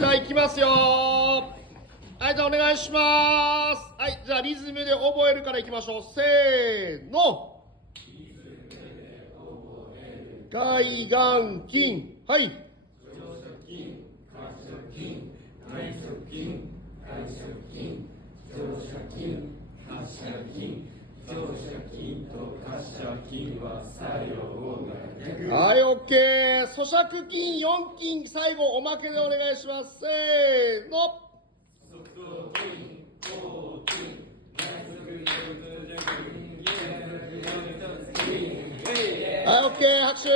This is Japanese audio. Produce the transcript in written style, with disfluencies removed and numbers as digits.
じゃあ行きますよ。はい、じゃあお願いします。はい、じゃあリズムで覚えるから行きましょう。せーの。外眼筋。はい。上斜筋、下斜筋、内側筋、外斜筋、上斜筋、下斜筋、上斜筋と下斜筋は作用を逆。はい、オッケー。咀嚼筋、4筋、最後おまけでお願いします。せーの。側頭筋、後筋、内側筋、はい、オッケー。拍手。